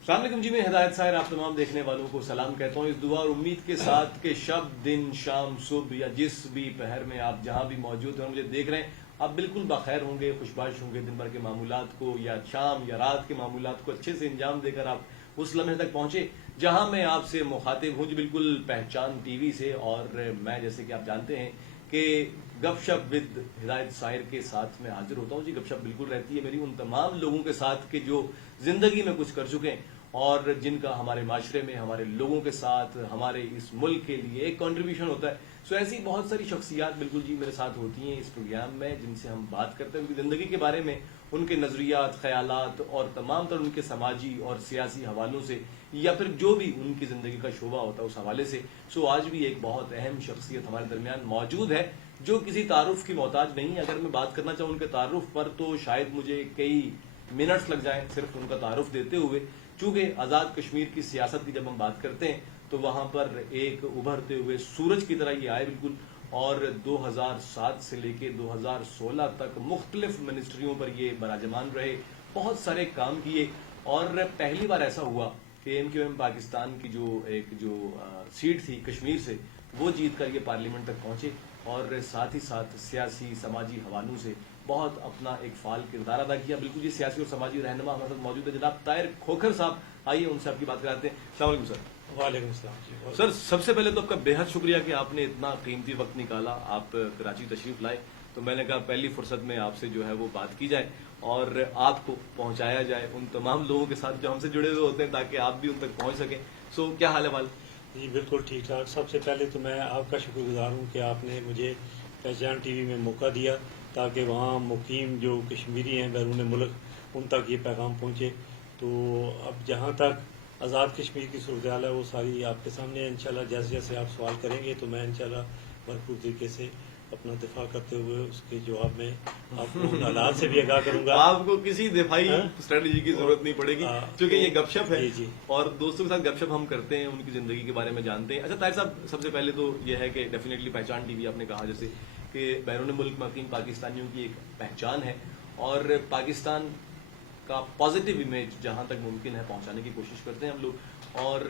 السلام علیکم جی، میں ہدایت سائر آپ تمام دیکھنے والوں کو سلام کہتا ہوں اس دعا اور امید کے ساتھ کہ شب دن شام صبح یا جس بھی پہر میں آپ جہاں بھی موجود ہیں مجھے دیکھ رہے ہیں، آپ بالکل بخیر ہوں گے، خوشباش ہوں گے، دن بھر کے معمولات کو یا شام یا رات کے معمولات کو اچھے سے انجام دے کر آپ اس لمحے تک پہنچے جہاں میں آپ سے مخاطب ہوں جی، بالکل پہچان ٹی وی سے۔ اور میں جیسے کہ آپ جانتے ہیں کہ گپ شپ ود ہدایت سائر کے ساتھ میں حاضر ہوتا ہوں جی۔ گپ شپ بالکل رہتی ہے میری ان تمام لوگوں کے ساتھ کہ جو زندگی میں کچھ کر چکے ہیں اور جن کا ہمارے معاشرے میں، ہمارے لوگوں کے ساتھ، ہمارے اس ملک کے لیے ایک کنٹریبیوشن ہوتا ہے۔ سو ایسی بہت ساری شخصیات بالکل جی میرے ساتھ ہوتی ہیں اس پروگرام میں، جن سے ہم بات کرتے ہیں ان کی زندگی کے بارے میں، ان کے نظریات، خیالات اور تمام تر ان کے سماجی اور سیاسی حوالوں سے یا پھر جو بھی ان کی زندگی کا شعبہ ہوتا ہے اس حوالے سے۔ سو آج بھی ایک بہت اہم شخصیت ہمارے درمیان موجود ہے جو کسی تعارف کی محتاج نہیں ہے۔ اگر میں بات کرنا چاہوں ان کے تعارف پر تو شاید مجھے کئی منٹس لگ جائیں صرف ان کا تعارف دیتے ہوئے، چونکہ آزاد کشمیر کی سیاست کی جب ہم بات کرتے ہیں تو وہاں پر ایک ابھرتے ہوئے سورج کی طرح یہ آئے بالکل، اور 2007 سے لے کے 2016 تک مختلف منسٹریوں پر یہ براجمان رہے، بہت سارے کام کیے، اور پہلی بار ایسا ہوا کہ ایم کیو ایم پاکستان کی جو سیٹ تھی کشمیر سے وہ جیت کر یہ پارلیمنٹ تک پہنچے، اور ساتھ ہی ساتھ سیاسی سماجی حوالوں سے بہت اپنا ایک فعال کردار ادا کیا۔ بالکل یہ سیاسی اور سماجی رہنما ہمارے ساتھ موجود ہے جناب طاہر کھوکھر صاحب، آئیے ان سے آپ کی بات کراتے ہیں۔ السلام علیکم سر۔ وعلیکم السلام جی۔ سر سب سے پہلے تو آپ کا بے حد شکریہ کہ آپ نے اتنا قیمتی وقت نکالا، آپ کراچی تشریف لائے، تو میں نے کہا پہلی فرصت میں آپ سے جو ہے وہ بات کی جائے اور آپ کو پہنچایا جائے ان تمام لوگوں کے ساتھ جو ہم سے جڑے ہوئے ہوتے ہیں تاکہ آپ بھی ان تک پہنچ سکیں۔ سو کیا حال ہے وال؟ جی بالکل ٹھیک ٹھاک۔ سب سے پہلے تو میں آپ کا شکر گزار ہوں کہ آپ نے مجھے پہچان ٹی وی میں موقع دیا تاکہ وہاں مقیم جو کشمیری ہیں بیرون ملک ان تک یہ پیغام پہنچے۔ تو اب جہاں تک آزاد کشمیر کی صورتحال ہے وہ ساری آپ کے سامنے ہے۔ انشاءاللہ جیسے جیسے آپ سوال کریں گے تو میں انشاءاللہ بھرپور طریقے سے اپنا دفاع کرتے ہوئے اس کے جواب میں آپ کو ان حالات سے بھی آگاہ کروں گا۔ آپ کو کسی دفاعی اسٹریٹجی کی ضرورت نہیں پڑے گی کیونکہ یہ گپ شپ ہے جی اور دوستوں کے ساتھ گپ شپ ہم کرتے ہیں، ان کی زندگی کے بارے میں جانتے ہیں۔ اچھا طاہر صاحب، سب سے پہلے تو یہ ہے کہ ڈیفینیٹلی پہچان ٹی وی آپ نے کہا جیسے کہ بیرون ملک مقیم پاکستانیوں کی ایک پہچان ہے، اور پاکستان کا پازیٹیو امیج جہاں تک ممکن ہے پہنچانے کی کوشش کرتے ہیں ہم لوگ، اور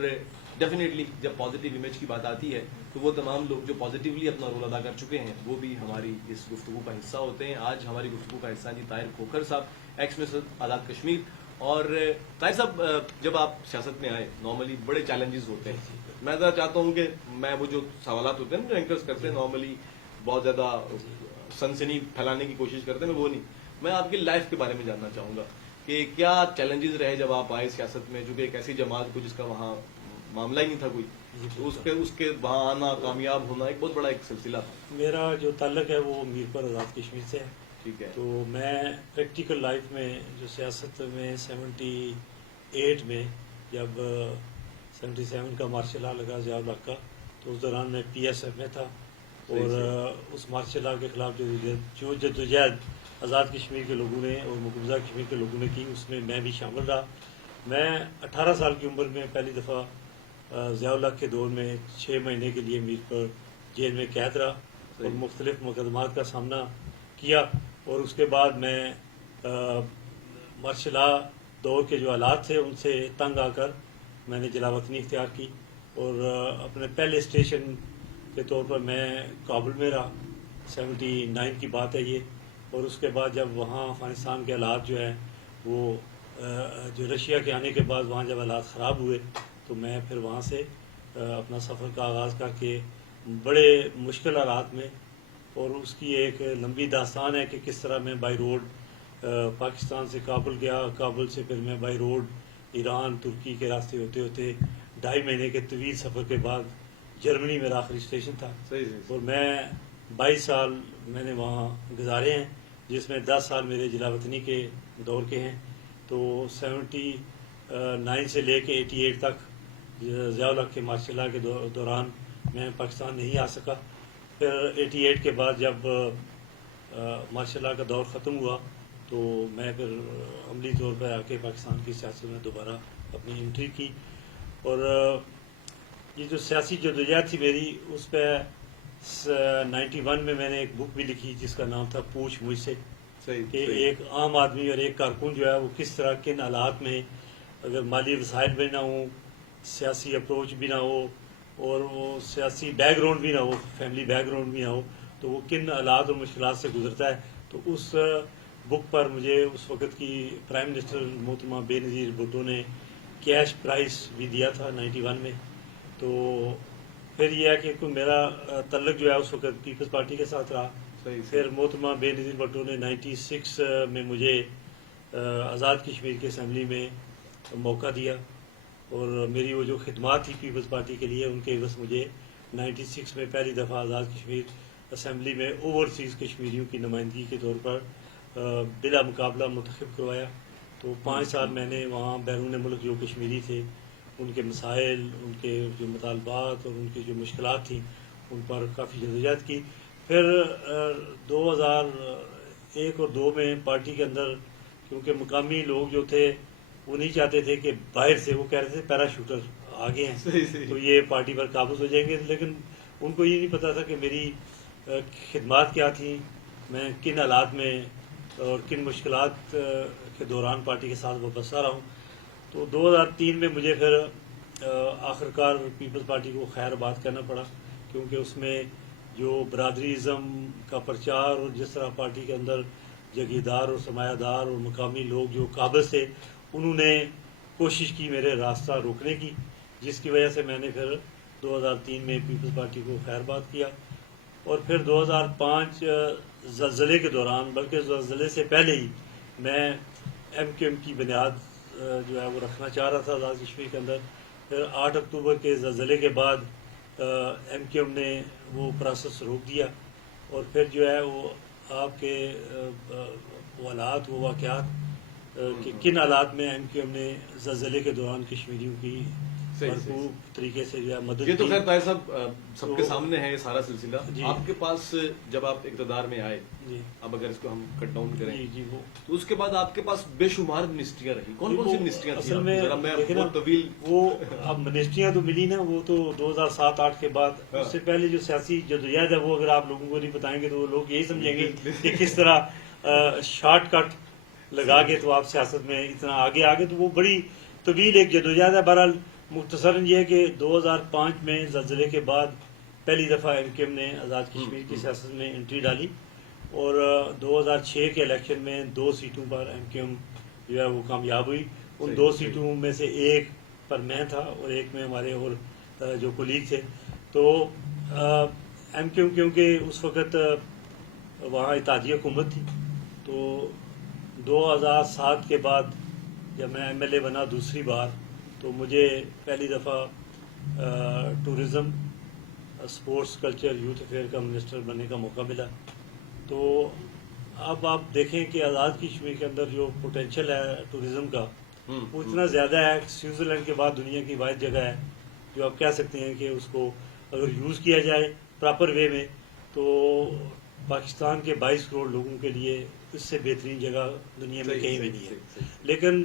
ڈیفینیٹلی جب پازیٹیو امیج کی بات آتی ہے تو وہ تمام لوگ جو پازیٹیولی اپنا رول ادا کر چکے ہیں وہ بھی ہماری اس گفتگو کا حصہ ہوتے ہیں۔ آج ہماری گفتگو کا حصہ جی طاہر کھوکھر صاحب، ایکس منسٹر آزاد کشمیر۔ اور طاہر صاحب، جب آپ سیاست میں آئے نارملی بڑے چیلنجز ہوتے ہیں، میں ذرا چاہتا ہوں کہ میں وہ جو سوالات ہوتے ہیں جو اینکرز کرتے ہیں نارملی بہت زیادہ سنسنی پھیلانے کی کوشش کرتے ہیں، میں وہ نہیں، میں آپ کی لائف کے بارے میں جاننا چاہوں گا کہ کیا چیلنجز رہے جب آپ آئے سیاست میں، جو کہ ایک ایسی جماعت کو جس کا وہاں معاملہ ہی نہیں تھا کوئی، تو اس کے وہاں آنا، کامیاب ہونا ایک بہت بڑا ایک سلسلہ تھا۔ میرا جو تعلق ہے وہ میر پر آزاد کشمیر سے ہے۔ ٹھیک ہے۔ تو میں پریکٹیکل لائف میں جو سیاست میں 78 میں جب 77 کا مارشل لا لگا ضیاء الحق کا، تو اس دوران میں پی ایس ایف میں تھا، اور اس مارشل لا کے خلاف جو جدوجہد آزاد کشمیر کے لوگوں نے اور مقبوضہ کشمیر کے لوگوں نے کی اس میں میں بھی شامل رہا۔ میں 18 سال کی عمر میں پہلی دفعہ ضیاء الحق کے دور میں 6 مہینے کے لیے میر پر جیل میں قید رہا اور مختلف مقدمات کا سامنا کیا، اور اس کے بعد میں مارشل لا دور کے جو حالات تھے ان سے تنگ آ کر میں نے جلا وطنی اختیار کی، اور اپنے پہلے اسٹیشن کے طور پر میں کابل میں رہا۔ 79 کی بات ہے یہ، اور اس کے بعد جب وہاں افغانستان کے حالات جو ہے وہ جو رشیا کے آنے کے بعد وہاں جب حالات خراب ہوئے تو میں پھر وہاں سے اپنا سفر کا آغاز کر کے بڑے مشکل حالات میں، اور اس کی ایک لمبی داستان ہے کہ کس طرح میں بائی روڈ پاکستان سے کابل گیا، کابل سے پھر میں بائی روڈ ایران ترکی کے راستے ہوتے ہوتے 2.5 مہینے کے طویل سفر کے بعد جرمنی میرا آخری اسٹیشن تھا، اور میں 22 سال میں نے وہاں گزارے ہیں، جس میں 10 سال میرے جلا وطنی کے دور کے ہیں۔ تو 79 سے لے کے 88 تک ضیاء الحق کے مارشل لا کے دوران میں پاکستان نہیں آ سکا۔ پھر 88 کے بعد جب مارشل لا کا دور ختم ہوا تو میں پھر عملی طور پر آ کے پاکستان کی سیاست میں دوبارہ اپنی انٹری کی، اور یہ جو سیاسی جدوجہد تھی میری اس پہ 91 میں نے ایک بک بھی لکھی جس کا نام تھا پوچھ مجھ سے، صحیح، کہ صحیح۔ ایک عام آدمی اور ایک کارکن جو ہے وہ کس طرح کن حالات میں، اگر مالی وسائل بھی نہ ہوں، سیاسی اپروچ بھی نہ ہو اور وہ سیاسی بیک گراؤنڈ بھی نہ ہو، فیملی بیک گراؤنڈ بھی نہ ہو، تو وہ کن حالات اور مشکلات سے گزرتا ہے. تو اس بک پر مجھے اس وقت کی پرائم منسٹر محترمہ بے نظیر بھٹو نے کیش پرائز بھی دیا تھا 91 میں. تو پھر یہ ہے کہ کوئی میرا تعلق جو ہے اس وقت پیپلز پارٹی کے ساتھ رہا. صحیح، پھر محترمہ بے نظیر بھٹو نے 96 میں مجھے آزاد کشمیر کی اسمبلی میں موقع دیا، اور میری وہ جو خدمات تھی پیپلز پارٹی کے لیے ان کے عوض مجھے 96 میں پہلی دفعہ آزاد کشمیر اسمبلی میں اوورسیز کشمیریوں کی نمائندگی کے طور پر بلا مقابلہ منتخب کروایا. تو 5 سال میں نے وہاں بیرون ملک جو کشمیری تھے ان کے مسائل، ان کے جو مطالبات اور ان کی جو مشکلات تھیں ان پر کافی جدوجہد کی. پھر 2001 اور 2 میں پارٹی کے اندر کیونکہ مقامی لوگ جو تھے وہ نہیں چاہتے تھے کہ باہر سے، وہ کہہ رہے تھے پیراشوٹر آگے ہیں صحیح، صحیح۔ تو یہ پارٹی پر قابض ہو جائیں گے، لیکن ان کو یہ نہیں پتا تھا کہ میری خدمات کیا تھیں، میں کن حالات میں اور کن مشکلات کے دوران پارٹی کے ساتھ وابستہ رہا ہوں. تو 2003 میں مجھے پھر آخرکار پیپلز پارٹی کو خیر بات کرنا پڑا، کیونکہ اس میں جو برادری ازم کا پرچار اور جس طرح پارٹی کے اندر جگیردار اور سرمایہ دار اور مقامی لوگ جو قابض تھے انہوں نے کوشش کی میرے راستہ روکنے کی، جس کی وجہ سے میں نے پھر 2003 میں پیپلز پارٹی کو خیر بات کیا. اور پھر 2005 زلزلے کے دوران، بلکہ زلزلے سے پہلے ہی میں ایم کیو ایم کی بنیاد جو ہے وہ رکھنا چاہ رہا تھا آزاد کشمیر کے اندر. پھر 8 اکتوبر کے زلزلے کے بعد ایم کیو ایم نے وہ پروسیس روک دیا، اور پھر جو ہے وہ آپ کے وہ حالات، وہ واقعات کہ کن حالات میں ایم کیو ایم نے زلزلے کے دوران کشمیریوں کی بھرپور طریقے سے جو ہے مدد یہ تو کی. خیر طاہر صاحب سب کے سامنے ہے یہ سارا سلسلہ. جی. آپ کے پاس جب آپ اقتدار میں آئے، جی اب اگر اس کو ہم کٹ ڈاؤن کریں جی وہ تو اس کے بعد آپ کے پاس بے شمار منسٹریاں رہی. کون کون سی منسٹریاں تھیں؟ اصل میں ذرا میں دیکھیں نا، بہت طویل وہ اب منسٹریاں تو ملی نا، وہ تو 2007-8 کے بعد. اس سے پہلے جو سیاسی جدوجہد ہے وہ اگر آپ لوگوں کو نہیں بتائیں گے تو وہ لوگ یہی سمجھیں گے کہ کس طرح شارٹ کٹ لگا کے تو آپ سیاست میں اتنا آگے آگے. تو وہ بڑی طویل ایک جدوجہد ہے. بہرحال مختصراً یہ ہے کہ 2005 میں زلزلے کے بعد پہلی دفعہ ایم کیو ایم نے آزاد کشمیر کی سیاست میں انٹری ڈالی، اور 2006 کے الیکشن میں 2 سیٹوں پر ایم کیو ایم جو ہے وہ کامیاب ہوئی. ان 2 سیٹوں میں سے ایک پر میں تھا اور ایک میں ہمارے اور جو کولیگ تھے. تو ایم کیو ایم کیونکہ اس وقت وہاں اتحادی حکومت تھی، تو 2007 کے بعد جب میں ایم ایل اے بنا دوسری بار تو مجھے پہلی دفعہ tourism, sports, culture, youth affair کا منسٹر بننے کا موقع ملا. تو اب آپ دیکھیں کہ آزاد کشمیر کے اندر جو پوٹینشیل ہے ٹورزم کا وہ اتنا زیادہ ہے. سوئٹزرلینڈ کے بعد دنیا کی واحد جگہ ہے جو آپ کہہ سکتے ہیں کہ اس کو اگر یوز کیا جائے پراپر وے میں تو پاکستان کے 22 کروڑ لوگوں کے لیے اس سے بہترین جگہ دنیا میں کہیں بھی نہیں ہے. لیکن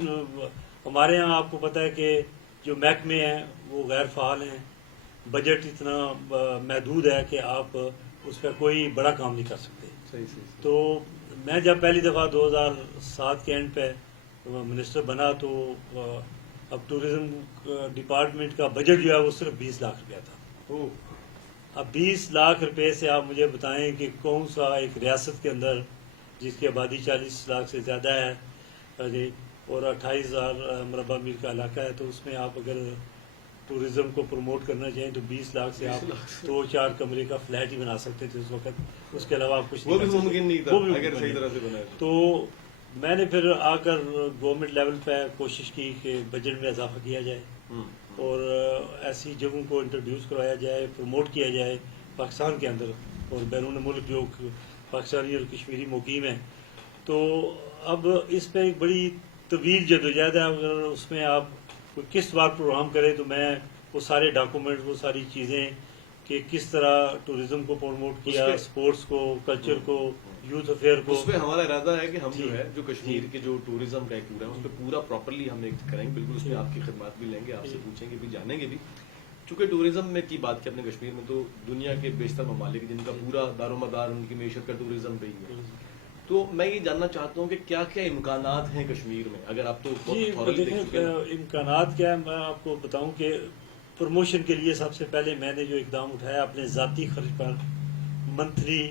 ہمارے یہاں آپ کو پتہ ہے کہ جو محکمے ہیں وہ غیر فعال ہیں، بجٹ اتنا محدود ہے کہ آپ اس پہ کوئی بڑا کام نہیں کر سکتے. تو میں جب پہلی دفعہ 2007 کے اینڈ پہ منسٹر بنا تو اب ٹورزم ڈپارٹمنٹ کا بجٹ جو ہے وہ صرف 20 لاکھ روپیہ تھا. اب 20 لاکھ روپے سے آپ مجھے بتائیں کہ کون سا ایک ریاست کے اندر جس کی آبادی 40 لاکھ سے زیادہ ہے اور 28,000 مربع میل کا علاقہ ہے، تو اس میں آپ اگر ٹورزم کو پروموٹ کرنا چاہیں تو 20 لاکھ سے آپ 2-4 کمرے کا فلیٹ ہی بنا سکتے تھے اس وقت. اس کے علاوہ آپ کچھ وہ بھی ممکن نہیں تھا اگر صحیح طرح سے بنائے. تو میں نے پھر آ کر گورنمنٹ لیول پہ کوشش کی کہ بجٹ میں اضافہ کیا جائے اور ایسی جگہوں کو انٹروڈیوس کروایا جائے، پروموٹ کیا جائے پاکستان کے اندر اور بیرون ملک جو پاکستانی اور کشمیری مقیم ہیں. تو اب اس پہ ایک بڑی طویل جدوجہد ہے. اگر اس میں آپ کوئی کس بار پروگرام کرے تو میں وہ سارے ڈاکومنٹ، وہ ساری چیزیں کہ کس طرح ٹورزم کو پروموٹ کیا، اسپورٹس کو، کلچر کو، یوتھ افیئر کو. اس پہ ہمارا ارادہ ہے کہ ہم جو ہے جو کشمیر کے جو ٹورزم کا ایک پورا ہے اس پہ پورا پراپرلی ہم ایک کریں گے. بالکل اس میں آپ کی خدمات بھی لیں گے، آپ سے پوچھیں گے بھی، جانیں گے بھی. چونکہ ٹورزم میں کی بات کی اپنے کشمیر میں تو دنیا کے بیشتر ممالک جن کا پورا دار و مدار ان کی معیشت کا ٹورزم پہ ہی ہے. تو میں یہ جاننا چاہتا ہوں کہ کیا کیا امکانات ہیں کشمیر میں، اگر آپ تو جی thoroughly دیکھ دیکھیں چکے ہیں۔ امکانات کیا ہے، میں آپ کو بتاؤں کہ پروموشن کے لیے سب سے پہلے میں نے جو اقدام اٹھایا اپنے ذاتی خرچ پر منتھلی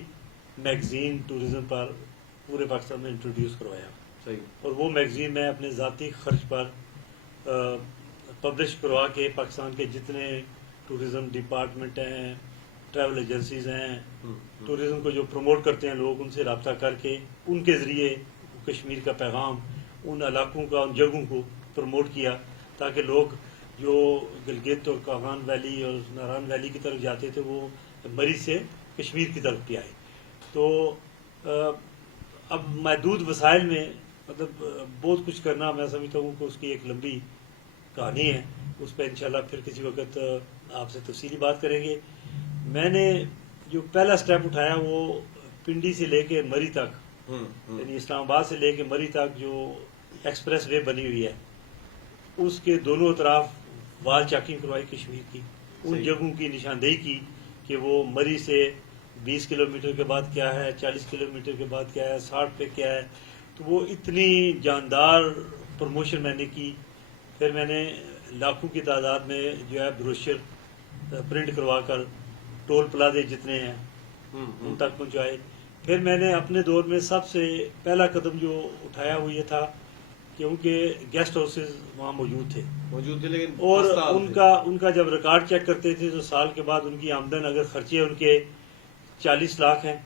میگزین ٹورزم پر پورے پاکستان میں انٹروڈیوس کروایا، صحیح، اور وہ میگزین میں اپنے ذاتی خرچ پر پبلش کروا کے پاکستان کے جتنے ٹورزم ڈپارٹمنٹ ہیں، ٹریول ایجنسیز ہیں، ٹورزم کو جو پروموٹ کرتے ہیں لوگ، ان سے رابطہ کر کے ان کے ذریعے کشمیر کا پیغام ان علاقوں کا، ان جگہوں کو پروموٹ کیا، تاکہ لوگ جو گلگت اور کاغان ویلی اور ناران ویلی کی طرف جاتے تھے وہ مری سے کشمیر کی طرف بھی آئے۔ تو اب محدود وسائل میں مطلب بہت کچھ کرنا، میں سمجھتا ہوں کہ اس کی ایک لمبی کہانی ہے، اس پہ انشاءاللہ پھر کسی وقت آپ سے تفصیلی بات کریں گے۔ میں نے جو پہلا سٹیپ اٹھایا وہ پنڈی سے لے کے مری تک، یعنی اسلام آباد سے لے کے مری تک جو ایکسپریس وے بنی ہوئی ہے، اس کے دونوں اطراف وال چاکنگ کروائی کشمیر کی، ان جگہوں کی نشاندہی کی کہ وہ مری سے 20 کلومیٹر کے بعد کیا ہے، 40 کلومیٹر کے بعد کیا ہے، 60 پہ کیا ہے۔ تو وہ اتنی جاندار پروموشن میں نے کی۔ پھر میں نے لاکھوں کی تعداد میں جو ہے بروشر پرنٹ کروا کر ٹول پلازے جتنے ہیں ان تک پہنچائے۔ پھر میں نے اپنے دور میں سب سے پہلا قدم جو اٹھایا وہ یہ تھا، کیونکہ گیسٹ ہاؤسز وہاں موجود تھے، لیکن اور خستہ ان کا جب ریکارڈ چیک کرتے تھے تو سال کے بعد ان کی آمدن، اگر خرچے ان کے 40 لاکھ ہیں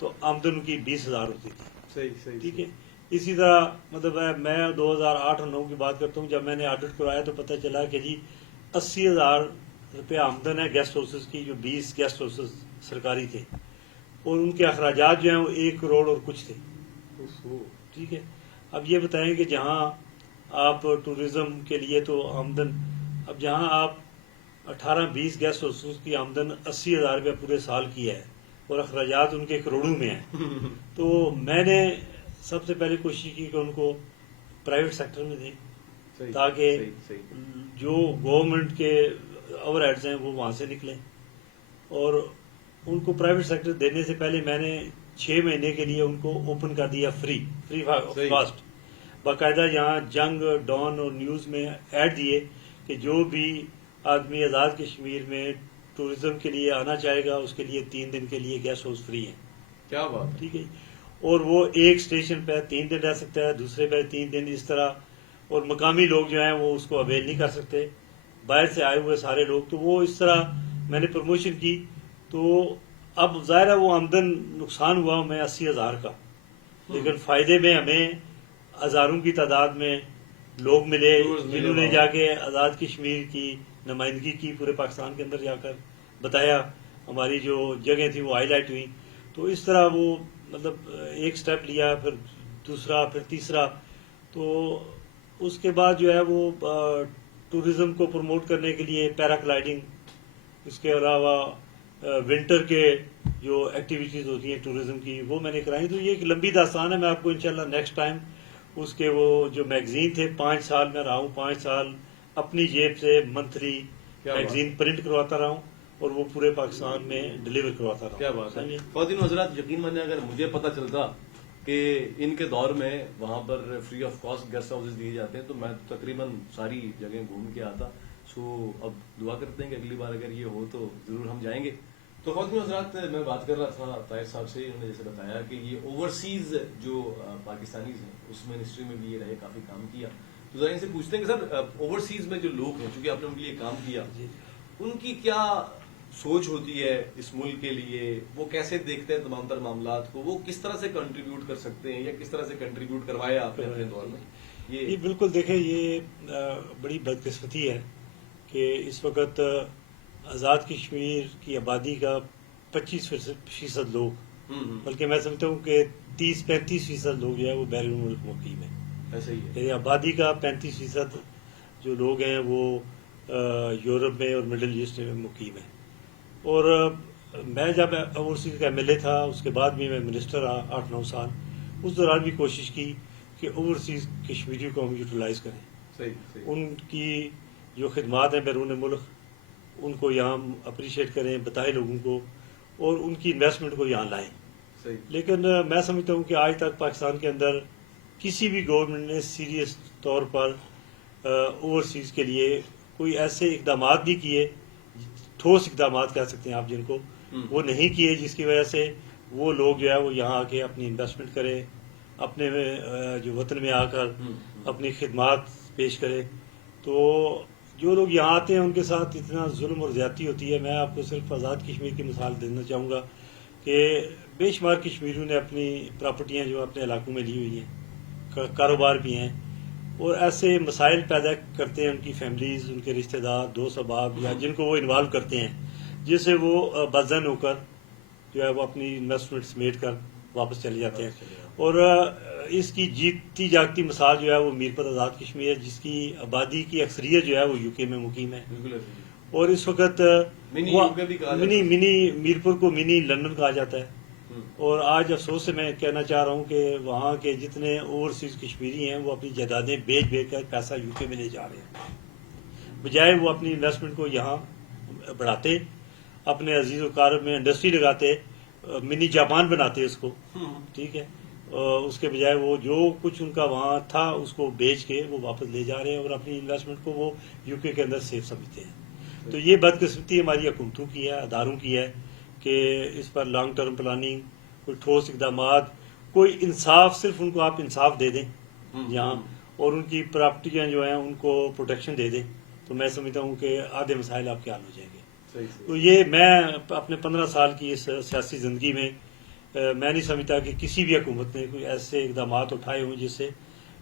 تو آمدن ان کی 20,000 ہوتی تھی۔ صحیح ٹھیک ہے، اسی طرح مطلب میں 2008 اور 9 کی بات کرتا ہوں، جب میں نے آڈٹ کرایا تو پتہ چلا کہ جی 80,000 روپے آمدن ہے گیسٹ ہاؤسز کی، جو 20 گیسٹ ہاؤسز سرکاری تھے، اور ان کے اخراجات جو ہیں وہ 1 کروڑ اور کچھ تھے۔ ٹھیک ہے، اب یہ بتائیں کہ جہاں آپ ٹورزم کے لیے تو آمدن، اب جہاں آپ 18-20 گیسٹ ہاؤسز کی آمدن 80,000 روپے پورے سال کی ہے اور اخراجات ان کے کروڑوں میں ہیں، تو میں نے سب سے پہلے کوشش کی کہ ان کو پرائیویٹ سیکٹر میں دیں، تاکہ جو گورنمنٹ کے اوور ہیڈز ہیں وہ وہاں سے نکلیں۔ اور ان کو پرائیویٹ سیکٹر دینے سے پہلے میں نے 6 مہینے کے لیے ان کو اوپن کر دیا فری آف کاسٹ، باقاعدہ یہاں جنگ، ڈان اور نیوز میں ایڈ دیے کہ جو بھی آدمی آزاد کشمیر میں ٹورزم کے لیے آنا چاہے گا اس کے لیے 3 دن کے لیے گیسٹ ہاؤس فری ہے۔ کیا بات ہے! ٹھیک ہے، اور وہ ایک اسٹیشن پہ 3 دن رہ سکتا ہے، دوسرے پہ 3 دن، اس طرح، اور مقامی لوگ جو ہیں وہ اس کو اویل نہیں کر سکتے، باہر سے آئے ہوئے سارے لوگ۔ تو وہ اس طرح میں نے پروموشن کی، تو اب ظاہر ہے وہ آمدن نقصان ہوا ہمیں 80,000 کا، لیکن فائدے میں ہمیں ہزاروں کی تعداد میں لوگ ملے جنہوں نے جا کے آزاد کشمیر کی نمائندگی کی، پورے پاکستان کے اندر جا کر بتایا، ہماری جو جگہیں تھیں وہ ہائی لائٹ ہوئیں۔ تو اس طرح وہ مطلب ایک سٹیپ لیا، پھر دوسرا، پھر تیسرا، تو اس کے بعد جو ہے وہ ٹورزم کو پروموٹ کرنے کے لیے پیرا گلائڈنگ، اس کے علاوہ ونٹر کے جو ایکٹیویٹیز ہوتی ہیں ٹورزم کی وہ میں نے کرائی۔ تو یہ ایک لمبی داستان ہے، میں آپ کو انشاءاللہ نیکسٹ ٹائم اس کے وہ جو میگزین تھے، 5 سال میں رہا ہوں، 5 سال اپنی جیب سے منتھلی میگزین پرنٹ کرواتا رہا ہوں، اور وہ پورے پاکستان میں ڈلیور کرواتا رہا ہوں۔ کیا بات ہے! خواتین و حضرات، یقین مانیں اگر مجھے پتہ چلتا کہ ان کے دور میں وہاں پر free of cost guest houses دیے جاتے ہیں تو میں تقریباً ساری جگہیں گھوم کے آتا۔ سو اب دعا کرتے ہیں کہ اگلی بار اگر یہ ہو تو ضرور ہم جائیں گے۔ تو خواتین و حضرات، میں بات کر رہا تھا طاہر صاحب سے، انہوں نے جیسے بتایا کہ یہ اوورسیز جو پاکستانیز ہیں اس منسٹری میں بھی یہ رہے، کافی کام کیا۔ تو ذرا ان سے پوچھتے ہیں کہ سر اوورسیز میں جو لوگ ہیں، چونکہ آپ نے ان کے لیے کام کیا، ان کی کیا سوچ ہوتی ہے اس ملک کے لیے، وہ کیسے دیکھتے ہیں تمام تر معاملات کو، وہ کس طرح سے کنٹریبیوٹ کر سکتے ہیں یا کس طرح سے کنٹریبیوٹ کروایا آپ نے اپنے دور میں؟ یہ بالکل دیکھیں، یہ بڑی بدقسمتی ہے کہ اس وقت آزاد کشمیر کی آبادی کا 25% لوگ، بلکہ میں سمجھتا ہوں کہ 30-35% لوگ جو ہے وہ بیرون ملک مقیم ہیں۔ ایسا ہی ہے، آبادی کا 35% جو لوگ ہیں وہ یورپ میں اور مڈل ایسٹ میں مقیم ہیں۔ اور میں جب اوورسیز کا MLA تھا، اس کے بعد بھی میں منسٹر رہا 8-9 سال، اس دوران بھی کوشش کی کہ اوورسیز کشمیریوں کو ہم یوٹیلائز کریں، ان کی جو خدمات ہیں بیرون ملک ان کو یہاں اپریشیٹ کریں، بتائیں لوگوں کو، اور ان کی انویسٹمنٹ کو یہاں لائیں۔ صحیح. لیکن میں سمجھتا ہوں کہ آج تک پاکستان کے اندر کسی بھی گورنمنٹ نے سیریس طور پر اوورسیز کے لیے کوئی ایسے اقدامات نہیں کیے، ٹھوس اقدامات کہہ سکتے ہیں آپ جن کو، وہ نہیں کیے، جس کی وجہ سے وہ لوگ جو ہے وہ یہاں آ کے اپنی انویسٹمنٹ کرے، اپنے جو وطن میں آ کر اپنی خدمات پیش کرے. تو جو لوگ یہاں آتے ہیں ان کے ساتھ اتنا ظلم اور زیادتی ہوتی ہے. میں آپ کو صرف آزاد کشمیر کی مثال دینا چاہوں گا کہ بے شمار کشمیریوں نے اپنی پراپرٹیاں جو اپنے علاقوں میں لی ہوئی ہیں، کاروبار بھی ہیں، اور ایسے مسائل پیدا کرتے ہیں ان کی فیملیز، ان کے رشتہ دار، دوست احباب یا جن کو وہ انوالو کرتے ہیں، جس سے وہ بدزن ہو کر جو ہے وہ اپنی انویسٹمنٹ سمیٹ کر واپس چلے جاتے ہیں. اور اس کی جیتتی جاگتی مثال جو ہے وہ میرپت آزاد کشمیر ہے، جس کی آبادی کی اکثریت جو ہے وہ UK میں مقیم ہے. اور اس وقت منی میرپور کو منی لندن کہا جاتا ہے. اور آج افسوس سے میں کہنا چاہ رہا ہوں کہ وہاں کے جتنے اوورسیز کشمیری ہیں وہ اپنی جائیدادیں بیچ کر پیسہ UK میں لے جا رہے ہیں، بجائے وہ اپنی انویسٹمنٹ کو یہاں بڑھاتے، اپنے عزیز و اقارب میں انڈسٹری لگاتے، منی جاپان بناتے اس کو، ٹھیک ہے. اس کے بجائے وہ جو کچھ ان کا وہاں تھا اس کو بیچ کے وہ واپس لے جا رہے ہیں اور اپنی انویسٹمنٹ کو وہ UK کے اندر سیف سمجھتے ہیں. تو یہ بدقسمتی ہماری حکومتوں کی ہے، اداروں کی ہے کہ اس پر لانگ ٹرم پلاننگ، کوئی ٹھوس اقدامات، کوئی انصاف، صرف ان کو آپ انصاف دے دیں یہاں اور ان کی پراپرٹیاں جو ہیں ان کو پروٹیکشن دے دیں، تو میں سمجھتا ہوں کہ آدھے مسائل آپ کے حل ہو جائیں گے. تو یہ میں اپنے 15 سال کی اس سیاسی زندگی میں میں نہیں سمجھتا کہ کسی بھی حکومت نے کوئی ایسے اقدامات اٹھائے ہوں جس سے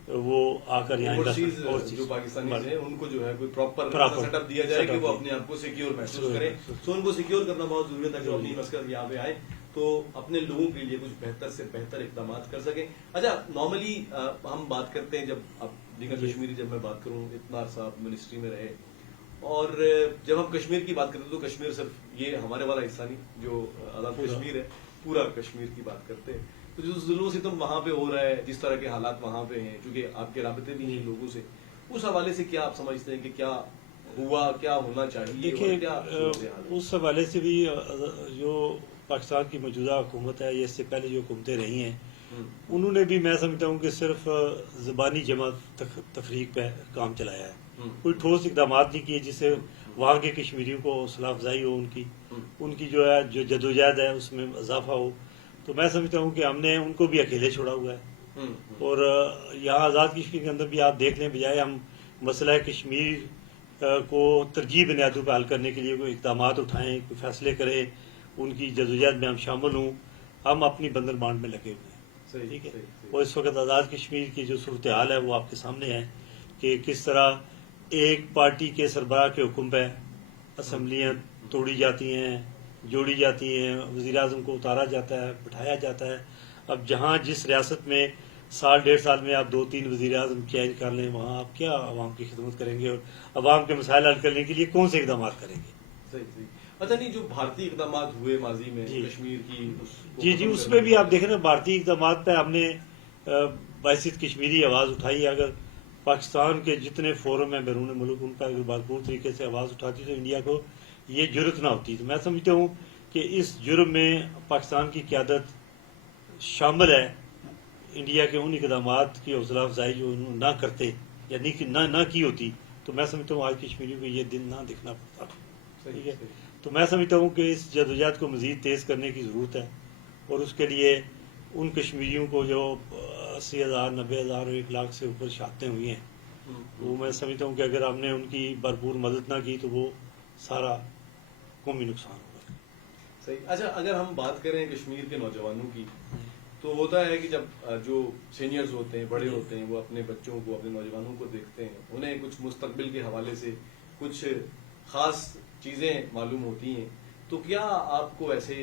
وہ آ کر یہاں جو پاکستانی ہیں ان کو جو ہے کوئی پراپر سیٹ اپ دیا جائے کہ وہ اپنے آپ کو سیکیور محسوس کریں. سو ان کو سیکیور کرنا بہت ضروری ہے تاکہ اپنی مسکر یہاں پہ آئیں تو اپنے لوگوں کے لیے کچھ بہتر سے بہتر اقدامات کر سکیں. اچھا، نارملی ہم بات کرتے ہیں، جب اب دیگر کشمیری، جب میں بات کروں، اتنا عرصہ آپ منسٹری میں رہے، اور جب ہم کشمیر کی بات کرتے ہیں تو کشمیر صرف یہ ہمارے والا حصہ نہیں جو آزاد کشمیر ہے، پورا کشمیر کی بات کرتے ہیں. تو جو ظلم و ستم وہاں پہ ہو رہا ہے، جس طرح کے حالات وہاں پہ ہیں، کیونکہ آپ کے رابطے بھی ہیں لوگوں سے، اس حوالے سے کیا آپ سمجھتے ہیں کہ کیا ہوا، کیا ہونا چاہیے؟ دیکھیے، اس حوالے سے بھی جو پاکستان کی موجودہ حکومت ہے، یہ اس سے پہلے جو حکومتیں رہی ہیں، انہوں نے بھی میں سمجھتا ہوں کہ صرف زبانی جمع تفریق پہ کام چلایا ہے. کوئی ٹھوس اقدامات نہیں کیے جس سے وہاں کے کشمیریوں کو حوصلہ افزائی ہو، ان کی جو ہے جو جدوجہد ہے اس میں اضافہ ہو. تو میں سمجھتا ہوں کہ ہم نے ان کو بھی اکیلے چھوڑا ہوا ہے. اور یہاں آزاد کشمیر کے اندر بھی آپ دیکھ لیں، بجائے ہم مسئلہ کشمیر کو ترجیح بنیادوں پہ حل کرنے کے لیے کوئی اقدامات اٹھائیں، کوئی فیصلے کریں، ان کی جدوجہد میں ہم شامل ہوں، ہم اپنی بندر مانڈ میں لگے ہوئے ہیں. ٹھیک ہے. اور اس وقت آزاد کشمیر کی جو صورتحال ہے وہ آپ کے سامنے ہے کہ کس طرح ایک پارٹی کے سربراہ کے حکم پہ اسمبلیاں توڑی جاتی ہیں، جوڑی جاتی ہیں، وزیر اعظم کو اتارا جاتا ہے، بٹھایا جاتا ہے. اب جہاں جس ریاست میں سال 1.5 سال میں آپ 2-3 وزیر اعظم چینج کر لیں، وہاں آپ کیا عوام کی خدمت کریں گے اور عوام کے مسائل حل کرنے کے لیے کون سے اقدامات کریں گے؟ صحیح. اچھا، نہیں، جو بھارتی اقدامات ہوئے ماضی میں کشمیر کی، جی اس میں بھی آپ دیکھیں نا، بھارتی اقدامات پہ ہم نے بحثیت کشمیری آواز اٹھائی. اگر پاکستان کے جتنے فورم ہیں بیرون ملک، ان پر اگر بھرپور طریقے سے آواز اٹھاتی تو انڈیا کو یہ جرت نہ ہوتی. تو میں سمجھتا ہوں کہ اس جرم میں پاکستان کی قیادت شامل ہے. انڈیا کے ان اقدامات کی حوصلہ افزائی جو انہوں نہ کرتے یا نہ کی ہوتی تو میں سمجھتا ہوں آج کشمیریوں کو یہ دن نہ دکھنا پڑتا. ٹھیک ہے. تو میں سمجھتا ہوں کہ اس جدوجہد کو مزید تیز کرنے کی ضرورت ہے، اور اس کے لیے ان کشمیریوں کو جو 80,000 90,000 اور 1 لاکھ سے اوپر شہادتیں ہوئی ہیں، وہ میں سمجھتا ہوں کہ اگر ہم نے ان کی بھرپور مدد نہ کی تو وہ سارا قومی نقصان ہوگا. صحیح. اچھا، اگر ہم بات کریں کشمیر کے نوجوانوں کی، تو ہوتا ہے کہ جب جو سینئرز ہوتے ہیں، بڑے ہوتے ہیں، وہ اپنے بچوں کو، اپنے نوجوانوں کو دیکھتے ہیں، انہیں کچھ مستقبل کے حوالے سے کچھ خاص چیزیں معلوم ہوتی ہیں. تو کیا آپ کو ایسے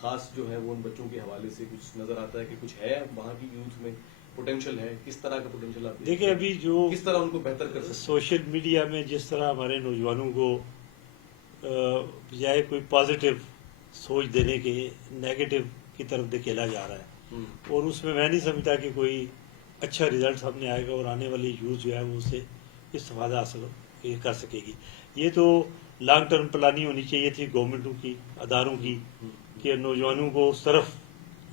خاص جو ہے وہ ان بچوں کے حوالے سے کچھ نظر آتا ہے کہ کچھ ہے وہاں کی یوتھ میں پوٹینشیل ہے؟ کس طرح کا پوٹینشیل آپ دیکھیں؟ ابھی جو کس طرح ان کو بہتر کر سکتے؟ سوشل میڈیا میں جس طرح ہمارے نوجوانوں کو بجائے کوئی پازیٹیو سوچ دینے کے نیگیٹو کی طرف دھکیلا جا رہا ہے، اور اس میں نہیں سمجھتا کہ کوئی اچھا رزلٹ سامنے آئے گا اور آنے والی یوتھ جو ہے وہ اس سے استفادہ حاصل کر سکے گی. یہ تو لانگ ٹرم پلاننگ ہونی چاہیے تھی گورنمنٹوں کی، اداروں کی، کہ نوجوانوں کو اس طرف